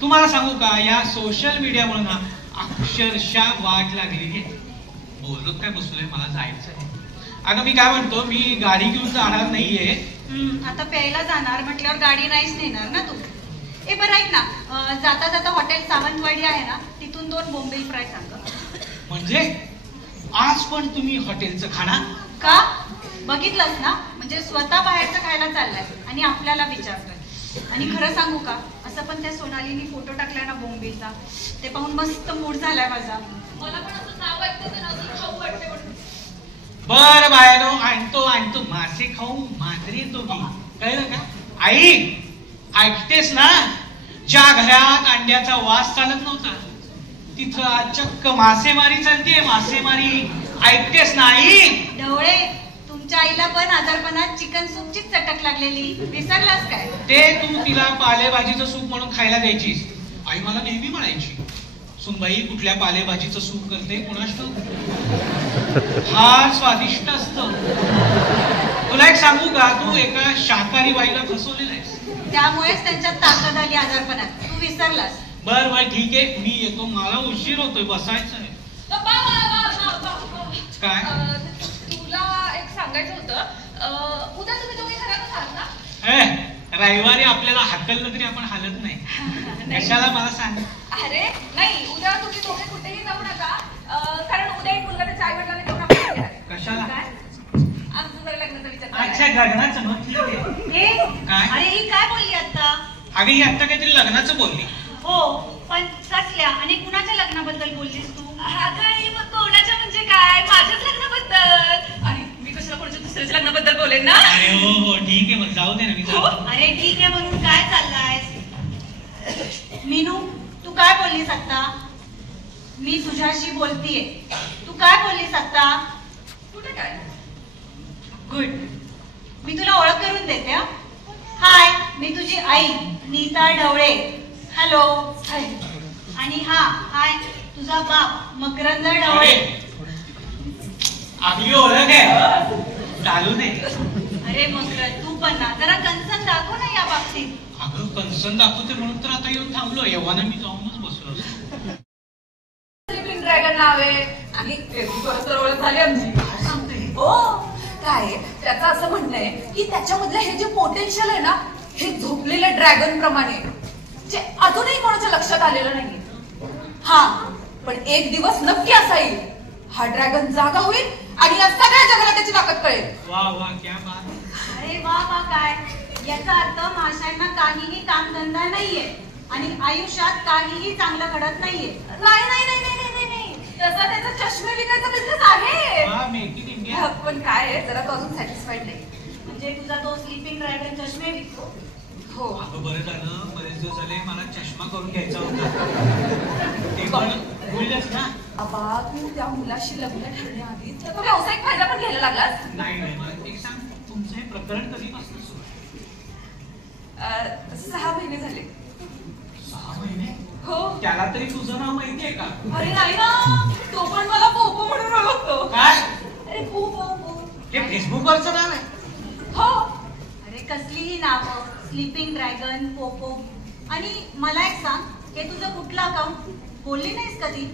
तुम्हाला सांगू का, या सोशल मीडियामुळे ना अक्षरशः वाट लागली आहे. बोलत काय बसलोय, मला जायचं आहे. अगं मी काय म्हणतो, मी गाडी घेऊन जाणार नाहीये. आता प्यायला जाणार म्हटल्यावर गाडी नाहीच नेणार ना तू. ए बरं ऐक ना, जाता जाता हॉटेल सावंतवाडी आहे ना, तिथून 2 बोंबील फ्राय सांग. म्हणजे आज पण तुम्ही हॉटेलचं खाणार का? बघितलंस ना, म्हणजे स्वतः बाहेरचं खायला चाललाय आणि आपल्याला विचारतोय. आणि खरं सांगू का, असं पण त्या सोनालीने फोटो टाकलाय ना बोंबीलचा, ते पाहून मस्त मूड झालाय माझा. मला पण असं नाव ऐकतं ना, अजून खाऊ वाटते. बर बायानो, आणतो मासे खाऊ मात्र येतो की, कळलं का? आई ऐकतेस ना, ज्या घरात अंड्याचा वास चालत नव्हता तिथं आज चक्क मासेमारी चालतेय, मासेमारी. ऐकतेस ना आई? ढवळे, तुमच्या आईला पण आजारपणात चिकन सूपचीच चटक लागलेली, विसरलास काय? ते तू तिला पालेभाजीचं सूप म्हणून खायला द्यायचीस. आई मला नेहमी म्हणायची, सुनबाई कुठल्या पालेभाजीचं सूप करते कुणास ठाऊक, फार स्वादिष्ट असतं. तुला एक सांगू का, तू एका शाकाहारी बाईला फसवलेलं आहेस. त्यामुळेच त्यांच्यात ताकद आली आजारपणात, तू विसरलास. बर ठीक आहे, मी येतो, मला उशीर होतोय, बसायचं आहे. काय? तुला एक सांगायचं होतं, उद्या तुम्ही दोघे घरातच आहात ना? रविवारी आपल्याला हाकललं तरी आपण हालत नाही. कशाला मला सांग. अरे नाही, उद्या तुम्ही दोघे कुठेही जाऊ नका, कारण उद्या एक मुलगा त्याच्या आई वडिलांना घेऊन आपण येणार आहे. कशाला? आमचं जरा लग्नाचा विचार. अच्छा, लग्नाचं मग ठीक आहे. काय? अरे ही काय बोलली आता? अगं ही आता काहीतरी लग्नाचं बोलली. हो, पण कसल्या आणि कुणाच्या लग्नाबद्दल बोललीस तू? अगं कोणाच्या म्हणजे काय, माझ्याच लग्नाबद्दल. आणि मी कशाला कोणाच्या दुसऱ्याच्या लग्नाबद्दल बोलेन ना? अरे हो ठीक आहे, मग जाऊ दे ना, मी जातो. अरे ठीक आहे म्हणून काय चाललायस? मीनू, तू काय बोललीस आता? मी तुझ्याशी बोलतीये, तू काय बोललीस आता? कुठे काय? गुड, मी तुला ओळख करून देते. हाय, मी तुझी आई नीता ढवळे. हॅलो. आणि हाय तुझा बाप मकरंद ढवळे. आपली ओळख आहे, चालू दे. अरे मकरंद, तू पण ना जरा कन्सर्न दाखव ना या बाबतीत. अगं कन्सर्न दाखवते म्हणून तर आता येऊन थांबलो, एव्हाना मी जाऊनच बसलो. स्लीपिंग ड्रॅगन नाव आहे आणि फेसबुकवर तर ओळख झाली आमची. हो काय, त्याचं असं म्हणणं आहे की त्याच्यामधलं हे जे पोटेन्शियल आहे ना, हे झोपलेल्या ड्रॅगन प्रमाणे, जे अजूनही कोणाच्या लक्षात आलेलं नाहीये. हा, पण एक दिवस नक्की असा येईल, हा ड्रॅगन जागा होईल आणि या सगळ्या जगाला त्याची ताकद कळेल. वा वा, क्या बात. अरे वा वा, काय याचा अर्थ माशांना काहीही कामधंदा नाहीये आणि आयुष्यात काहीही चांगलं घडत नाहीये. नाही नाही नाही नाही नाही नाही, तसा त्याचा चष्मे विकायचा बिझनेस आहे. वा, मेक इन इंडिया. पण काय आहे, जरा तो अजून सॅटिस्फाईड नाही. म्हणजे तुझा तो स्लीपिंग ड्रॅगन चष्मे विकतो? हो. अगं बरं झालं, बरेच दिवस झाले मला चष्मा करून घ्यायचा होता. ते पण होईलच ना. बाबा, तू त्या मुलाशी लग्न ठरण्याआधी त्याचा व्यावसायिक फायदा पण घ्यायला लागलास. नाही नाही, मला एक सांग, तुमचं हे प्रकरण कधीपासून सुरू आहे? 6 महिने झाले. 6 महिने? हो. त्याला तरी तुझं नाव माहितीये का? अरे नाही ना, तो पण मला पोपो म्हणून ओळखतो. काय? अरे पोपो. हे फेसबुकवरचं नाव आहे? हो. अरे कसलीही नावं, स्लीपिंग ड्रॅगन, पोपो. आणि मला एक सांग, हे तुझं कुठलं अकाउंट? बोलली नाहीस कधी?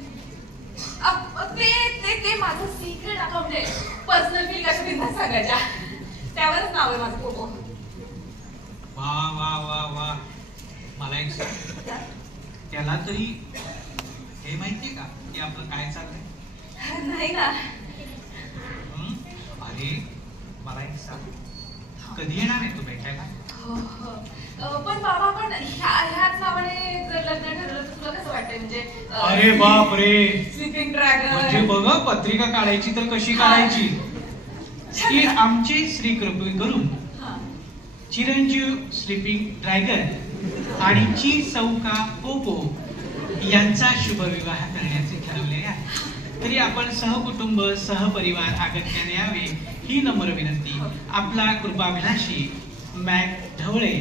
ते माझं सिक्रेट अकाउंट आहे, पर्सनल फील कशा बिझनेस सांगायच्या, त्यावरच नाव आहे माझं पोपो. वा वा वा वा, मला एक सांग, त्याला तरी हे माहितीये का की आपलं काय चाललंय? नाही ना. अरे मला एक सांग, कधी येणार आहे तू भेटायला? हो हो, पण बाबा, पण ह्याच नावाने जर लग्न ठरलं तर तुला कसं वाटतंय? म्हणजे अरे बाप रे, स्लीपिंग ड्रॅगन म्हणजे बघ, पत्रिका काढायची तर कशी काढायची की आमचे श्री कृपे करून चिरंजीव स्लीपिंग ड्रॅगन आणि ची सौका पोपो यांचा शुभविवाह करण्याचे ठरवले आहे. तरी आपण सहकुटुंब सहपरिवार आगत्याने यावे ही नम्र विनंती. आपला कृपाभिलाषी मॅक ढवळे,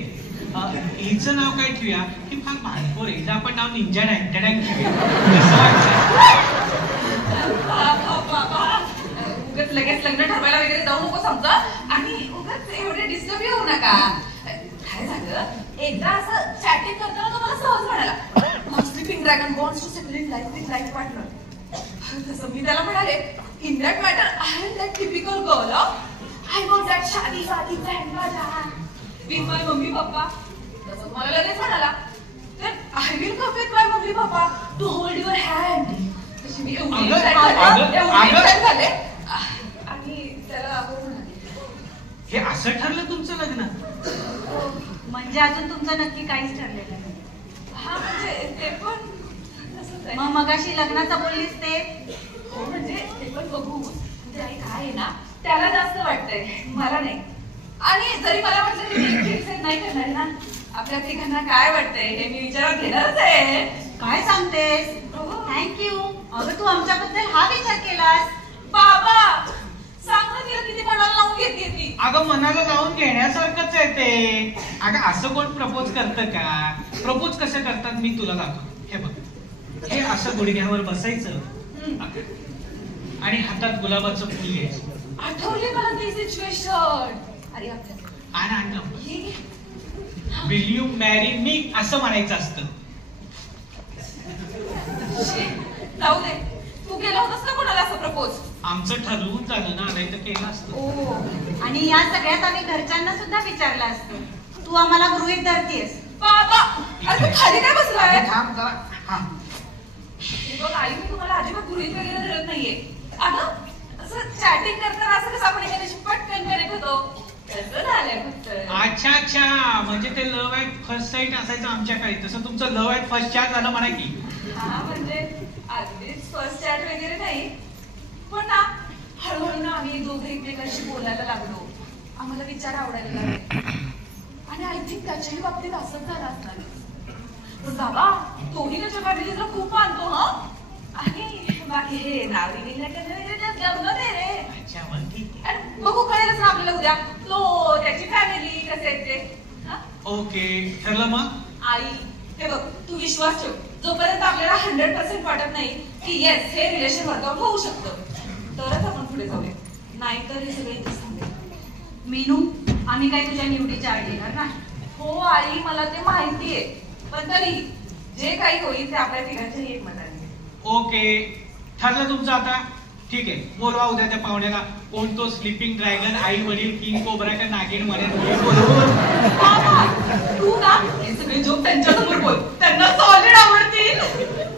हिचं नाव काय ठेवूया? ही फार भानपोर आहे, हिचं आपण नाव निंजा डँटडँग ठेवूया. कसं वाटतं? उगाच लगेच लग्न ठरवायला वगैरे जाऊ नको समजा, आणि उगाच एवढे डिस्टर्ब होऊ नका. काय झालं, एकदा असं चॅटिंग करताना तो मला सहज म्हणाला, sleeping dragon wants to settle in life with life partner. तसं मी त्याला म्हणाले, in that matter I am that typical girl. I want that शादी शादी विथ माय मम्मी पप्पा. तसं मला लगेच म्हणाला, then I will come with my mummy papa to hold your hand. तशी मी एवढी excited झाले आणि त्याला हो म्हणाले. हे असं ठरलं तुमचं लग्न? म्हणजे अजून तुमचं नक्की काहीच ठरलेलं नाही. हा म्हणजे ते पण तसंच आहे. मग मगाशी लग्नाचं बोललीस ते? हो म्हणजे ते पण बघू. म्हणजे आई काय आहे ना, त्याला जास्त वाटतंय, मला नाही. आणि जरी मला वाटलं की मी एकटी decide नाही करणार ना, आपल्या तिघांना काय वाटतंय हे मी विचारात घेणारच आहे. काय सांगतेस? थँक्यू. अगं तू आमच्याबद्दल हा विचार केलास? बाबा सांग ना तिला किती मनाला लावून घेते ती. अगं मनाला लावून घेण्यासारखंच आहे ते. अगं असं कोण प्रपोज करतं का? प्रपोज कसं करतात मी तुला दाखवतो. हे बघ, हे असं गुडघ्यावर बसायचं आणि हातात गुलाबाचं फुल घ्यायचं. आठवली मला ती सिच्युएशन. अरे आपल्या आणि विल यू मॅरी मी असं म्हणायचं असतं. जाऊ दे, तू केला होतास ना कोणाला असं प्रपोज? आमचं ठरवून झालं ना, नाही तर केलं असतं. आणि या सगळ्यात आम्ही घरच्यांना सुद्धा विचारलं असतं. तू आम्हाला गृहीत धरतीयस. बाबा अरे तू खाली काय बसलाय? थांब जरा. हा बघ आई, मी तुम्हाला अजिबात गृहीत वगैरे धरत नाहीये. अगं असं चॅटिंग करताना असं कसं आपण एखाद्याशी पटकन कनेक्ट होतो तसं झालंय फक्त. अच्छा अच्छा, म्हणजे ते लव्ह ॲट फर्स्ट साईट असायचं आमच्या काळी, तसं तुमचं लव्ह ॲट फर्स्ट चॅट झालं म्हणा की. हा म्हणजे अगदीच फर्स्ट चॅट वगैरे नाही, पण ना हळूहळू ना आम्ही दोघे एकमेकांशी बोलायला लागलो. आम्हाला विचार आवडायला लागले आणि आय थिंक त्याच्याही बाबतीत असंच झालं असणार. पण बाबा तोही त्याच्या फॅमिलीला खूप मानतो हा. आणि बाकी हे नाव रिव्हील नाही करणे वगैरे जमलं नाही रे. अच्छा मग ठीक आहे. आणि बघू कळेलच ना आपल्याला उद्या तो त्याची फॅमिली कसे आहेत ते. ओके ठरलं मग? आई हे बघ, तू विश्वास ठेव. जोपर्यंत आपल्याला 100% वाटत नाही की येस हे रिलेशन वर्कआउट होऊ शकतं तरच आपण पुढे जाऊया, नाहीतर हे सगळे इथेच थांबेल. मीनू, आम्ही काही तुझ्या निवडीच्या आड येणार नाही. हो आई, मला ते माहितीये, पण तरी जे काही होईल ते आपल्या तिघांच्या एक मताने. ओके ठरलं तुमचं आता? ठीक आहे, बोलवा उद्या त्या पाहुण्याला. कोण तो स्लीपिंग ड्रॅगन, आई वडील, किंग कोब्रा का नागिन म्हणेल तू ना हे सगळे जोक त्यांच्या समोर बोल, त्यांना सॉलिड आवडतील.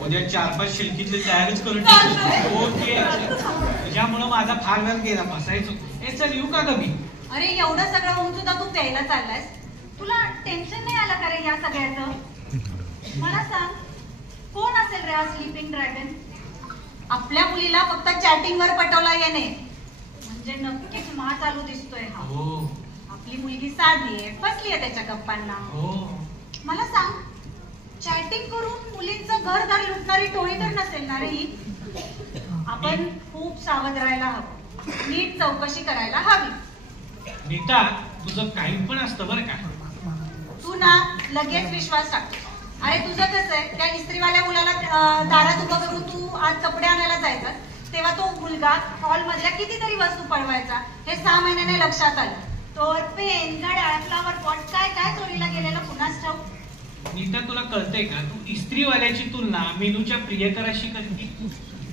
उद्या 4-5 शिल्कीतले तयारच करून. ओके तुझ्यामुळं माझा फार वेळ गेला, बसायचो. हे चल येऊ का ग मी? अरे एवढं सगळं होऊन सुद्धा तू प्यायला चाललायस? तुला टेन्शन नाही आलं का रे या सगळ्याचं? मला सांग, कोण असेल रे हा स्लीपिंग ड्रॅगन? आपल्या मुलीला फक्त चॅटिंग वर पटवला याने, म्हणजे नक्कीच मा चालू दिसतोय हा. हो आपली मुलगी साधी आहे, फसली आहे त्याच्या गप्पांना. हो. मला सांग, चॅटिंग करून मुलींचं घरदार लुटणारी टोळी तर नसेल ना रे ही? आपण खूप सावध राहायला हवं, नीट चौकशी करायला हवी. नीता तुझं काही पण असतं बरं का. तू ना लगेच विश्वास टाकतो. अरे तुझं कसं आहे, त्या इस्त्रीवाल्या मुलाला दारात उभं करून तू आज कपडे आणायला जायचा, तेव्हा तो मुलगा हॉल मधल्या कितीतरी वस्तू पळवायचा. हे 6 महिन्याने लक्षात आलं. तोर पेन, घड्याळ, फ्लावर पॉट काय काय चोरीला गेलेलं कुणास ठाऊक. नीता तुला कळतंय का, तू इस्त्रीवाल्याची तुलना मीनूच्या प्रियकराशी करते.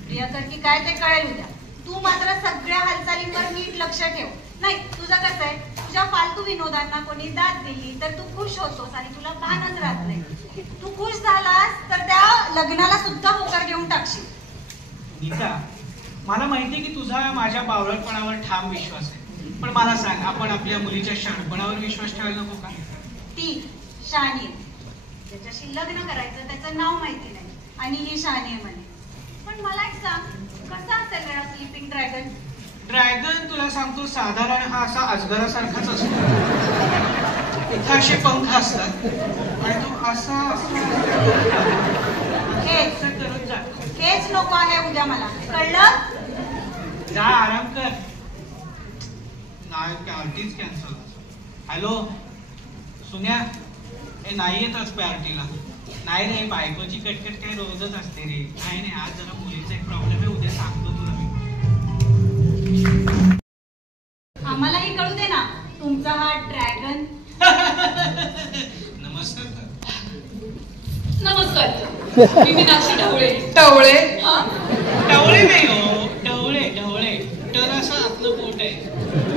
प्रियकर की काय ते कळेल उद्या. तू मात्र सगळ्या हालचालींवर नीट लक्ष ठेव. नाही तुझं कसं आहे, तुझ्या फालतू विनोदांना कोणी दाद दिली तर तू खुश होतोस आणि तुला भानच राहत नाही. तू खुश झालास तर त्या लग्नाला सुद्धा होकार घेऊन टाकशील. नीता मला माहितीये की तुझा माझ्या बावळटपणावर ठाम विश्वास आहे, पण मला सांग, आपण आपल्या मुलीच्या शहाणपणावर विश्वास ठेवायला नको का? ती शहाणी आहे, ज्याच्याशी लग्न करायचं त्याचं नाव माहिती नाही आणि ही शहाणी आहे म्हणे. पण मला एक सांग, कसा असेल रे स्लीपिंग ड्रॅगन? ड्रॅगन तुला सांगतो, साधारण हा असा अजगरासारखाच असतो. इथे असे पंख असतात आणि तो असा करून जातो. हेच नको आहे उद्या मला, कळलं? जा आराम कर. नाही पार्टीच कॅन्सल. हॅलो सुन्या, हे नाही येत आज पार्टीला. नाही रे, बायकोची कटकट काय रोजच असते रे. नाही आज जरा मुलीचा एक प्रॉब्लेम आहे, उद्या सांगतो तुला मी. आम्हालाही कळू दे ना तुमचा हा ड्रॅगन. नमस्कार. नमस्कार. मी मीनाक्षी ढवळे. टवळे. हा टवळे नाही हो, ढवळे ढवळे. टर असं आतलं पोट आहे.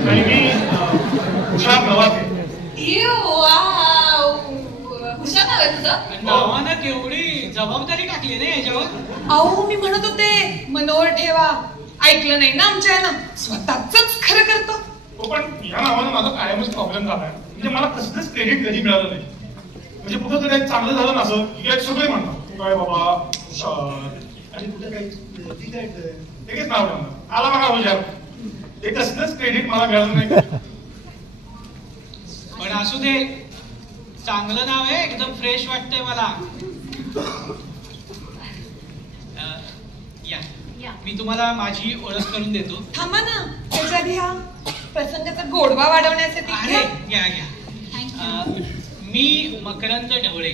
आणि मी उषा प्रवासे. हुशार नाव आहे तुझं. नावानं केवढी जबाबदारी टाकली ना याच्यावर. अहो मी म्हणत होते मनोहर ठेवा, ऐकलं नाही ना आमच्या यानं, स्वतःच खरं करतो. हो, पण या नावानं माझा कायमच प्रॉब्लेम झालाय. म्हणजे मला कसलंच क्रेडिट कधी मिळालं नाही. म्हणजे कुठं तरी काही चांगलं झालं ना असं की काय सगळे म्हणतात तू काय बाबा हुशार, आणि कुठे काही ठीक आहे तेच नाव ठेवणार आला बघा हुशार. ते कसलंच क्रेडिट मला मिळालं नाही. पण असू दे, चांगलं नाव आहे, एकदम फ्रेश वाटतंय मला. या मी तुम्हाला माझी ओळख करून देतो. थांबा ना, त्याच्या आधी हा प्रसंगाचा गोडवा वाढवण्यासाठी अरे घ्या घ्या. मी मकरंद ढवळे,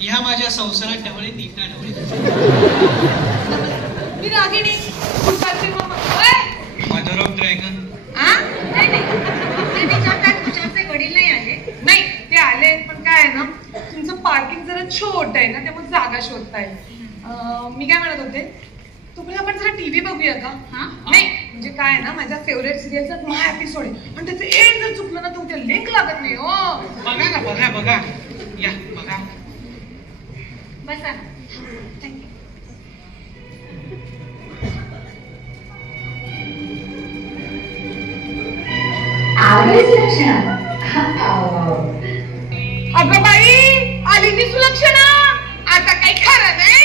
ह्या माझ्या संसारात ढवळे नीता ढवळे. मी रागिणी. Mother of dragon. नाही नाही, ते विचारतात तुझ्याचे वडील नाही आले. नाही ते आले, पण काय आहे ना, तुमचं पार्किंग जरा छोट आहे ना, त्यामुळे जागा शोधताय. मी काय म्हणत होते, तुम्हाला आपण जरा टीव्ही बघूया का? नाही म्हणजे काय आहे ना, माझ्या फेवरेट सिरियलचा महा एपिसोड आहे, पण त्याचं एक जर चुकलं ना तर ते लिंक लागत नाही. हो बघा ना, बघा बघा, या बघा. बसा. थँक्यू. अगं बाई, आली ती सुलक्षणा, आता काही खरं नाही.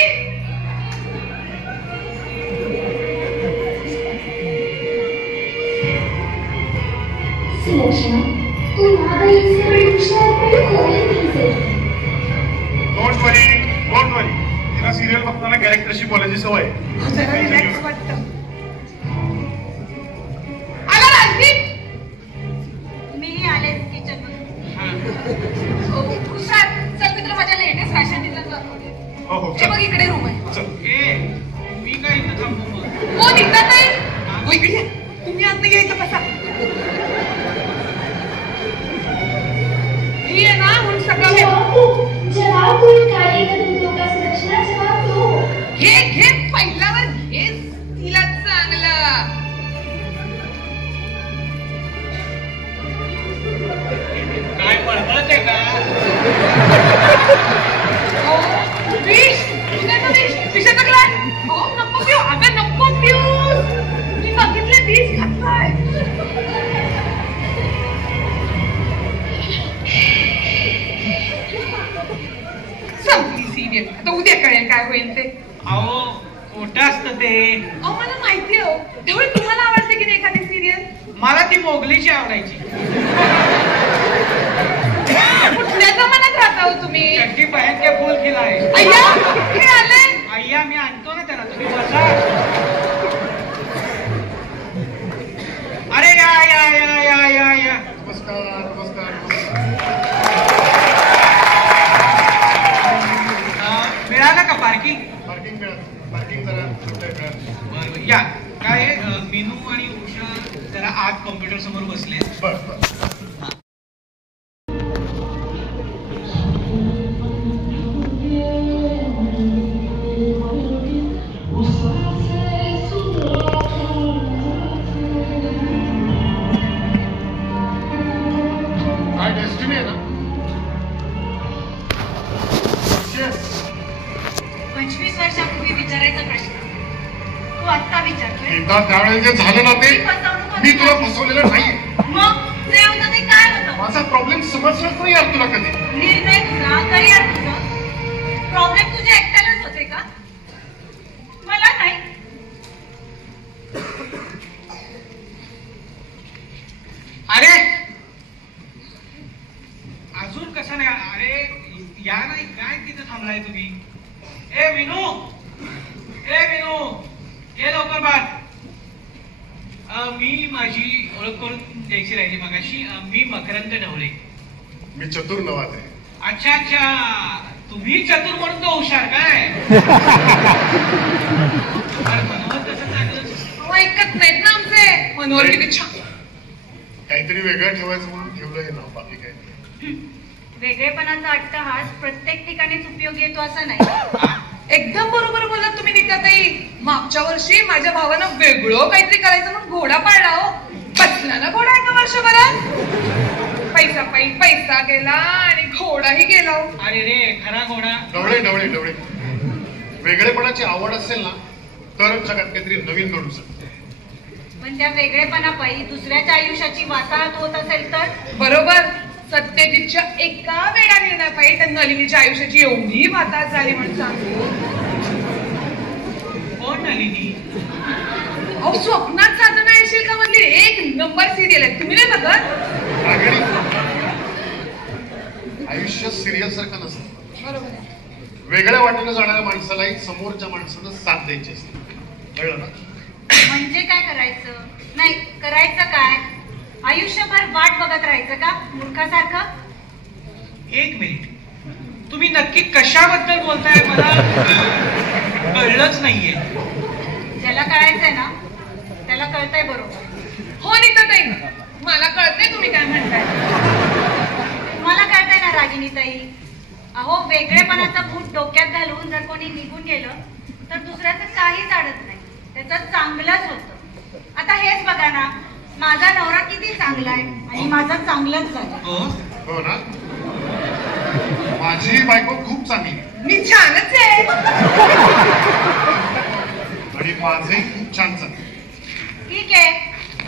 सुलक्षणा, तू यावेळी हुशार खोली डोंट वरी, तिला सिरियल बघताना कॅरेक्टरशी बोलायची सवय. जरा रिलॅक्स वाटतं. अगं राजदीप, मीही आले किचन हुशार. चल मित्र, माझ्या लेटेस्ट फॅशन डिझाईन दाखवते. हो हो हे बघ, इकडे रूम आहे. चल. ए, मी काय इथं थांबू मग? हो निघतात नाही. हो इकडे या. तुम्ही आत नाही यायचं, बसा. ही आहे ना म्हणून सगळं जवाब कोई काढी करून लोका सुरक्षणा जवाब दो. घे पहिल्यावर घे तिला चांगलं. काय पळपळत आहे का? विष, विषाचा ग्लास. हो नको पिऊ, अगं नको पिऊ. मी बघितलं विष खाताय. संपली सिरियल, आता उद्या कळेल काय होईल ते. अहो खोटं असतं ते. अहो मला माहिती आहे. तेवढी तुम्हाला आवडते की नाही एखादी सिरियल? मला ती मोगलीची आवडायची. कुठल्या जमान्यात राहता हो तुम्ही? चड्डी पहन के फूल खिलाय. अय्या हे आले. अय्या मी आणतो ना त्याला, तुम्ही बसा. अरे या या या या या या. नमस्कार. मिळालं का पार्किंग? पार्किंग जरा बरोबर. या काय मीनू आणि उषा जरा आत कॉम्प्युटर समोर बसले. बरं. काय डेस्टिनी आहे ना? 25 वर्षापूर्वी विचारायचा प्रश्न तू आता विचारतोय. एकदा त्यावेळेस जे झालं ना ते मी तुला फसवलेलं नाहीये. मग जे होतं ते काय होतं? माझा प्रॉब्लेम समजलाच नाही यार तुला कधी. निर्णय तुझा, करिअर तुझं. प्रॉब्लेम तुझे एकट्यालाच होते का? मला नाही. अरे अजून कसं नाही? अरे या नाही काय तिथं थांबलाय तुम्ही? ए विनू, ये लवकर बात. मी माझी ओळख करून द्यायची राहिली मगाशी. मी मकरंद ढवळे. मी चतुर नवाज आहे. अच्छा, तुम्ही चतुर म्हणून तो हुशार काय? मनोहर कसं चांगलं ऐकत नाहीत ना आमचे. मनोहर किती छान. काहीतरी वेगळं ठेवायचं म्हणून ठेवलं हे नाव, बाकी काय. वेगळेपणाचा अट्टहास प्रत्येक ठिकाणीच उपयोगी येतो असं नाही. एकदम बरोबर बोललात तुम्ही नीताताई. मागच्या वर्षी माझ्या भावानं वेगळं काहीतरी करायचं म्हणून घोडा पाळला हो. बसला ना घोडा एका वर्षभरात. पैसा गेला आणि घोडाही गेला. अरे रे, खरा घोडा. डवळे वेगळेपणाची आवड असेल ना तरच जगात काहीतरी नवीन घडू शकतं. पण त्या वेगळेपणापायी दुसऱ्याच्या आयुष्याची वाताहत होत असेल तर? बरोबर. सत्यजितच्या एका वेळा निर्णयापायी त्या नलिनीच्या आयुष्याची एवढी वाताहत झाली म्हणून सांगतो. कोण नलिनी? अहो, स्वप्नात साधना येशील का मधली एक नंबर सिरियल आहे. तुम्ही नाही बघत? आयुष्य सिरियल सारखं नसतं. बरोबर आहे. वेगळ्या वाटेनं जाणाऱ्या माणसालाही समोरच्या माणसानं साथ द्यायची असते. कळलं ना? म्हणजे काय करायचं? नाही करायचं काय? आयुष्यभर वाट बघत राहायचं का मूर्खासारखं? एक मिनिट, तुम्ही नक्की कशाबद्दल बोलताय मला कळलंच नाहीये. ज्याला कळायचंय ना त्याला कळतंय बरोबर. हो नीताताई, मला कळतंय तुम्ही काय म्हणताय. तुम्हाला कळतंय ना रागिनीताई? अहो, वेगळेपणाचा भूत डोक्यात घालून जर कोणी निघून गेलं तर दुसऱ्याचं काहीच अडत नाही, त्याचं चांगलंच होतं. आता हेच बघा ना, माझा नवरा किती चांगला आहे आणि माझं चांगलंच झालं. हो ना? माझी बायको खूप चांगली मी छानच आहे आणि माझंही खूप छान चाललं. ठीक आहे,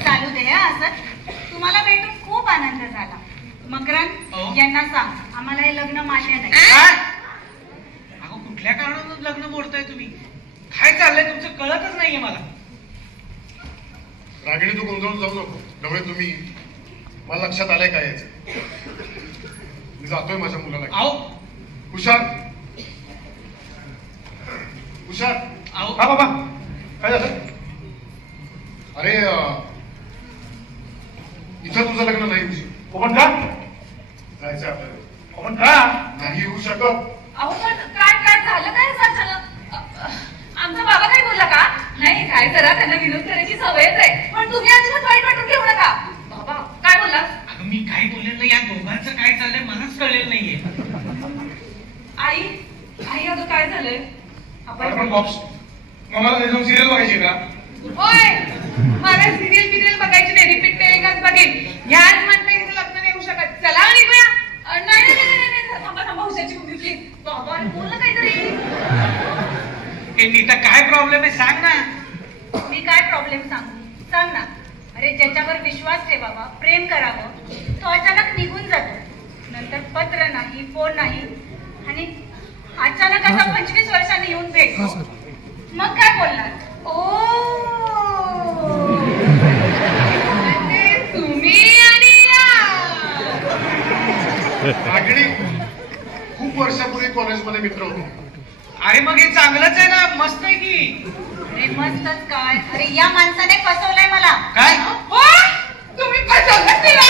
चालू दे हा असं. तुम्हाला भेटून खूप आनंद झाला. मकरंद यांना सांग आम्हाला हे लग्न मान्य नाही. काय? अहो, कुठल्या कारणानं लग्न मोडताय तुम्ही? काय चाललंय तुमचं कळतच नाहीये मला. रागिणी, तू गोंधळून जाऊ नको. डवळे, तुम्ही मला लक्षात आलंय काय याचं. मी जातोय माझ्या मुलाला. अहो हुशार. अहो हा बाबा, काय झालं? अरे इथं तुझं लग्न नाही होऊ शकत. पण का? जायचं आपल्याला. पण का? नाही होऊ शकत. अहो, पण काय झालं काय अचानक? आमचा बाबा काही बोलला का? नाही, काय करा, त्यांना विनोद करायची सवयच आहे. पण तुम्ही अजिबात वाईट वाटून घेऊ नका. बाबा काय बोलला? अगं, मी काय बोललेलं नाही. या दोघांचं काय चाललंय मलाच कळलेलं नाहीये. आई अगं काय झालंय? पण बॉक्स मला जाऊन सिरियल बघायची का? होय, मला सिरियल बघायची नाही. रिपीट टेलिकास्ट बघेन. ह्याच म्हणता इथं लग्न नाही होऊ शकत. चला निघूया. नाही, थांबा हुशाची मुलगी प्लीज. बाबा बोल ना काहीतरी. नीता, काय प्रॉब्लेम आहे सांग ना. मी काय प्रॉब्लेम सांगू? सांग ना. अरे, ज्याच्यावर विश्वास ठेवावा, प्रेम करावं, तो अचानक निघून जातो. नंतर पत्र नाही, फोन नाही आणि अचानक असा 25 वर्षांनी येऊन भेटतो. मग काय बोलणार? तुम्ही आणि रागिणी, खूप वर्षापूर्वी कॉलेजमध्ये मित्र होतो. अरे मग हे चांगलंच आहे ना, मस्त आहे की. अरे मस्तच काय? अरे या माणसाने फसवलंय मला. काय? हो, तुम्ही फसवलं तिला.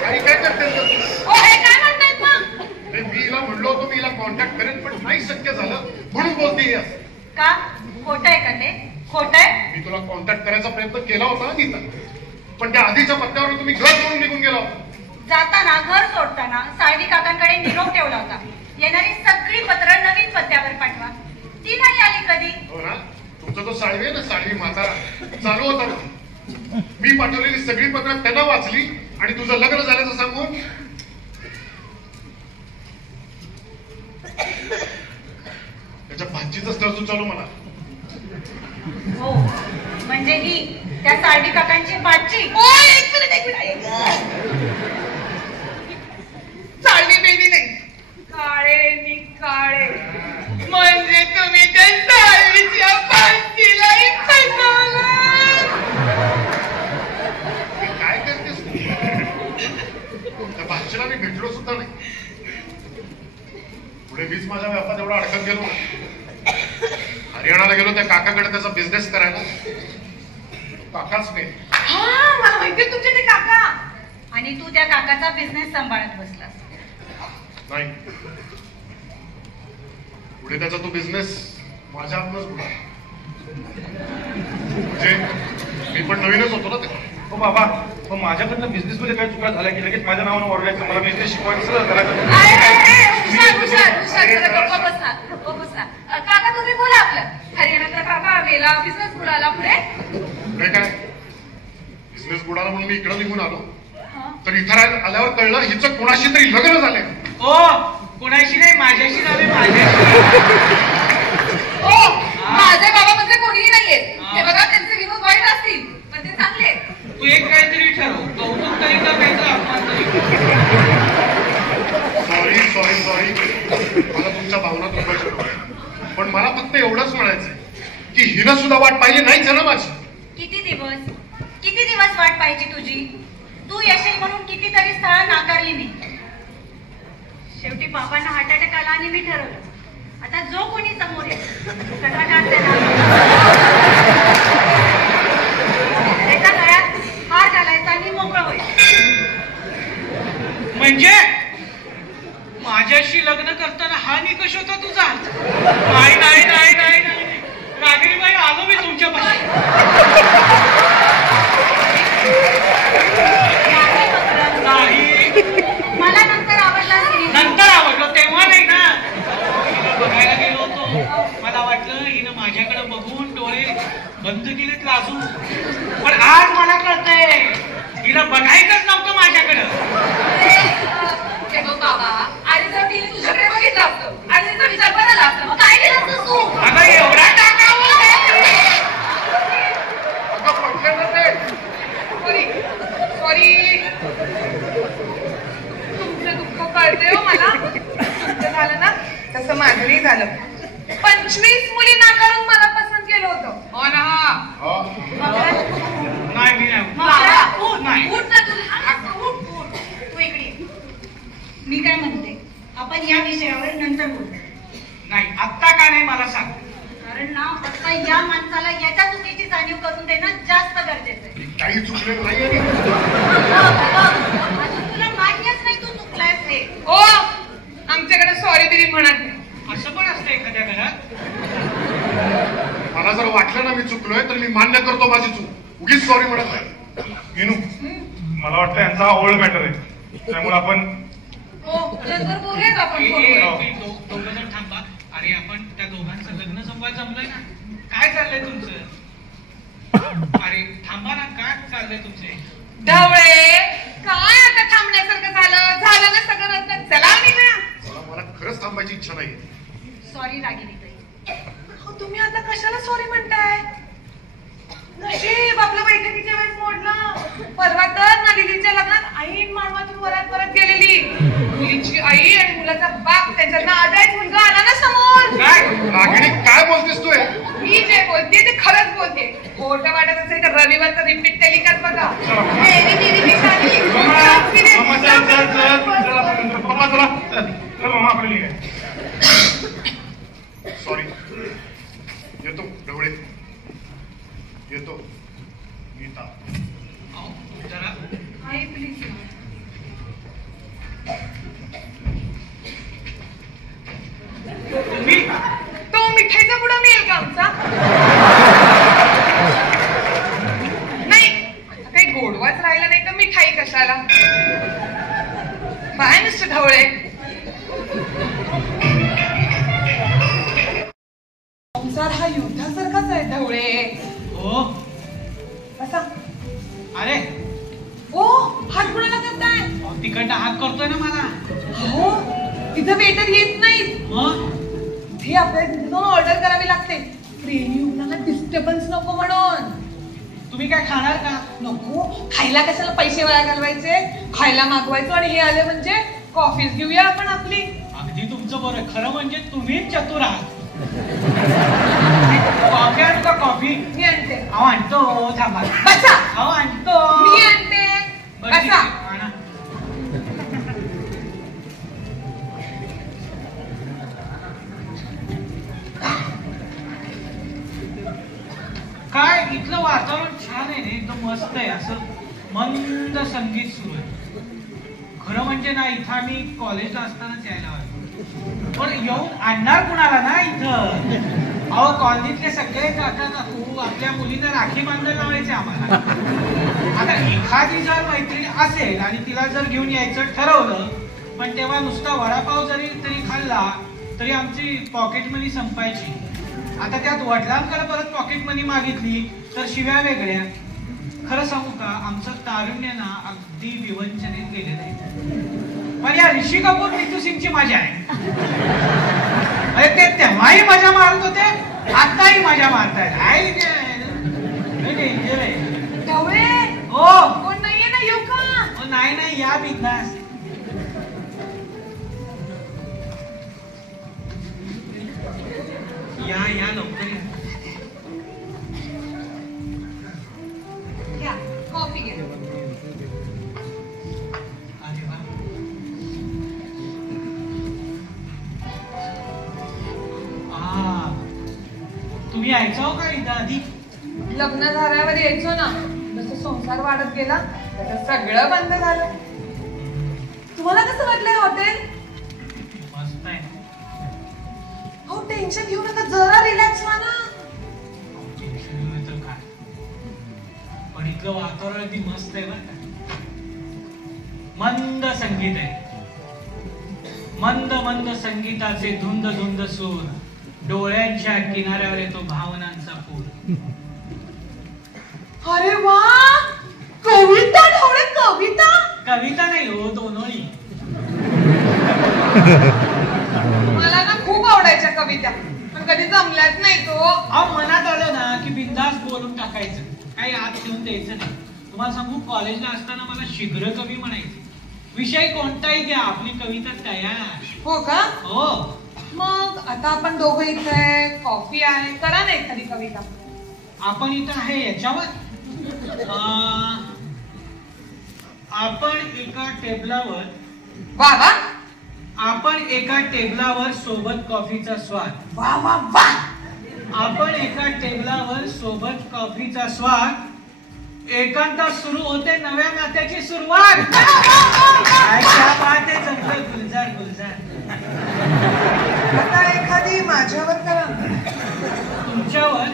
काही काय करते तर? हे काय म्हणतायत मग? मी हिला म्हणलो होतो मी हिला कॉन्टॅक्ट करेन, पण नाही शक्य झालं म्हणून बोलते असं. का? खोटं आहे का ते? खोटं आहे? मी तुला कॉन्टॅक्ट करायचा प्रयत्न केला होता ना गीता, पण त्या आधीच्या पत्त्यावर तुम्ही घर सोडून निघून गेला होता. जाताना, घर सोडताना साळवी काकांकडे निरोप ठेवला होता. येणारी सगळी पत्र नवीन पत्त्यावर पाठवा. ती नाही आली कधी. हो ना? तुमचा तो साळवी आहे ना, साळवी म्हातारा चालू होता ना. मी पाठवलेली सगळी पत्र त्यांना वाचली आणि तुझं लग्न झाल्याचं सांगून त्याच्या भाजीचं स्थळ सुचावलं मला. हो, म्हणजे ही त्या साळवी काकांची भाची. एक मिनिट. चाळवी बेबी नाही, काळे मी काळे. म्हणजे तुम्ही त्या साळवीच्या भाचीलाही फसवलं. काय करतेस त्या भाजीला मी भेटलो सुद्धा नाही. पुढे मीच माझ्या व्यापात एवढा अडकत गेलो. हरियाणाला गेलो त्या काकाकडे त्याचा बिझनेस करायला. काकाच नाही. हा, मला माहितीये तुमचे ते काका. आणि तू त्या काकाचा बिझनेस सांभाळत बसलास. नाही, पुढे त्याचा तो बिझनेस माझ्या हातूनच बुडा. म्हणजे मी पण नवीनच होतो ना ते. हो बाबा, पण माझ्याकडनं बिझनेस मध्ये काय चुका झाल्या की लगेच माझ्या नावानं ओरडायचं, मला बिझनेस शिकवायचं काका तुम्ही बोला आपलं. हरियाणातला काका मेला, बिझनेस बुडाला, पुढे काय बिझनेस बुडाला म्हणून मी इकडं निघून आलो, तर इथं आल्यावर कळलं हिचं कोणाशी तरी लग्न झालंय. ओ कोणाशी नाही, माझ्याशी झाले, माझ्याशी. माझे बाबा म्हणजे कोणीही नाहीये. हे बघा त्यांचे विनोद वाईट असतील पण ते चांगले. तू एक काहीतरी ठरव, कौतुक तरी का काहीतरी अपमान तरी. सॉरी मला तुमच्या भावना दुखायच्या नव्हत्या, पण मला फक्त एवढंच म्हणायचंय की हिनं सुद्धा वाट पाहिली नाहीच ना माझी. किती दिवस वाट पाहिजे तुझी? तू येशील म्हणून कितीतरी स्थळं नाकारली मी. शेवटी बाबांना हार्ट अटॅक आला आणि मी ठरवलं आता जो कोणी समोर येईल त्याच्या गळ्यात हार घालायचा आणि मोकळं होईल. म्हणजे माझ्याशी लग्न करताना हा निकष होता तुझा? नाही नाही नाही नाही नाही रागिणीबाई, आलो मी तुमच्या पाशी. नाही, मला नंतर आवडला नंतर आवडलं तेव्हा नाही ना. हिला बघायला गेलो होतो, मला वाटलं हिनं माझ्याकडे बघून डोळे बंद केलेत लाजून, पण आज मला कळतंय हिला बघायचंच नव्हतं माझ्याकडं. हे बघ बाबा, आणि जर तिने तुझ्याकडे बघितलं असतं आणि तिचा विचार बदलला असता मग काय केलं असतं तू? अगं एवढा टाकावं. सॉरी तुमचं दुःख कळतंय हो मला. तुमचं झालं ना तसं माझंही झालं. 25 मुली नाकारून मला पसंत केलं होतं. हो ना. नाही मी नाही. उठ ना तू. तू इकडे ये. मी काय म्हणते, आपण या विषयावर नंतर बोलू. नाही आत्ता का नाही मला सांग. कारण ना आता या माणसाला याच्या चुकीची जाणीव करून देणं जास्त गरजेचं आहे. काही चुकलेलं नाही आणि अजून तुला मान्यच नाही तू चुकलायस हे. ओ आमच्याकडे सॉरी बिरी म्हणत नाही. असं पण असतं एखाद्या घरात. मला जर वाटलं ना मी चुकलोय तर मी मान्य करतो माझी चूक, उगीच सॉरी म्हणत नाही. विनू, मला वाटतं यांचा हा ओल्ड मॅटर आहे, त्यामुळे आपण हो नंतर बोलूयात आपण फोनवर. दोघं जण थांबा. अरे आपण त्या दोघांचं लग्न संवाद जमलंय ना. काय चाललंय तुमचं? अरे थांबा ना, काय चाललंय तुमचे? ढवळे काय आता थांबण्यासारखं झालं ना सगळं रद्द. चला निघा. मला खरंच थांबायची इच्छा नाही. सॉरी रागिनीताई. तुम्ही आता कशाला सॉरी म्हणताय? नशीब आपलं बैठकीच्या वेळेस मोडलं. परवा तर नलिनीच्या लग्नात आई मानवातून वरात परत गेलेली. मुलीची आई आणि मुलाचा बाप त्यांच्यात आजायच मुलगा आला ना समोर. काय रागिणी काय बोलतेस तू? मी जे बोलते ते खरंच बोलते. खोटं वाटत असेल तर रविवारचं रिपीट टेलिकास्ट बघा. सॉरी. येतो ढवळे, येतो. नीता जरा आई प्लीज. तुम्ही तो मिठाईचा पुडा मिळेल का आमचा? नाही काही गोडवाच राहिला नाही तर मिठाई कशाला. Bye mister Dhawale. संसार हा युद्धासारखाच आहे ढवळे. हो. असा अरे ओ हात कुणाला करताय? तिकडनं हात करतोय ना मला. हो इथं वेटर येत नाहीत. मग हे आपल्याला तिथून ऑर्डर करावी लागते. प्रेमी मुलांना डिस्टर्बन्स नको म्हणून. तुम्ही काय खाणार का? नको. खायला कशाला पैसे वाया घालवायचे. खायला मागवायचो आणि हे आले म्हणजे कॉफीच घेऊया आपण आपली. अगदी तुमचं बरं. खरं म्हणजे तुम्हीच चतुर आहात. कॉफी आणू का? कॉफी मी आणते. अहो आणतो. थांबा. बसा. अहो आणतो. मी आणते. बरं, ठीक बसा. आहे. आणा. काय इथलं वातावरण छान आहे ना, एकदम मस्त आहे. असं मंद संगीत सुरू आहे. खरं म्हणजे ना इथं आम्ही कॉलेजला असतानाच यायला हवं, पण येऊन आणणार कुणाला ना इथं. अहो कॉलनीतले सगळे काका काकू आपल्या मुलीला राखी बांधायला लावायचे आम्हाला. आता एखादी जर मैत्रीण असेल आणि तिला जर घेऊन यायचं ठरवलं, पण तेव्हा नुसता वडापाव जरी खाल्ला तरी आमची पॉकेट मनी संपायची. आता त्यात वडिलांकडे परत पॉकेट मनी मागितली तर शिव्या वेगळ्या. खरं सांगू का, आमचं तारुण्य ना अगदी विवंचनेत गेलेलं आहे. पण या ऋषी कपूर नीतू सिंगची मजा आहे. अरे ते तेव्हाही मजा मारत होते, आताही मजा मारतायत. ढवळे हो कोण नाहीये ना, येऊ का? नाही या बिंदास. या लवकर घ्या कॉफी घ्या. अरे वा. तुम्ही यायचा हो का इथं आधी? लग्न झाल्यावर यायचो ना, जसं संसार वाढत गेला तसं सगळं बंद झालं. तुम्हाला कसं वाटलंय हॉटेल? मस्त आहे. हो टेन्शन घेऊ नका, जरा रिलॅक्स व्हा ना. टेन्शन तर काय, पण इथलं वातावरण अगदी मस्त आहे बरं का. मंद संगीत आहे, मंद मंद संगीताचे धुंद धुंद सूर, डोळ्यांच्या किनाऱ्यावर येतो भावनांचा पूर. अरे वा, कविता ढवळे, कविता. कविता नाही हो, दोन ओळी. मला ना खूप आवडायच्या कविता, पण कधी जमल्याच नाही तो. अहो मनात आलं ना की बिंदास बोलून टाकायचं, काही आत ठेवून द्यायचं नाही. तुम्हाला सांगू, कॉलेजला असताना मला शीघ्र कवी म्हणायचे. विषय कोणताही द्या, आपली कविता तयार. हो का? हो. मग आता आपण दोघं इथे आहे, कॉफी आहे, करा ना एखादी कविता. आपण इथं आहे याच्यावर. आपण एका टेबलावर, वा वा, आपण एका टेबलावर सोबत कॉफीचा स्वाद. वा वा वा. आपण एका टेबलावर सोबत कॉफीचा स्वाद, एकांतात सुरू होते नव्या नात्याची सुरुवात. क्या बात आहे, जमलं गुलजार गुलजार. आता एखादी माझ्यावर करा. तुमच्यावर?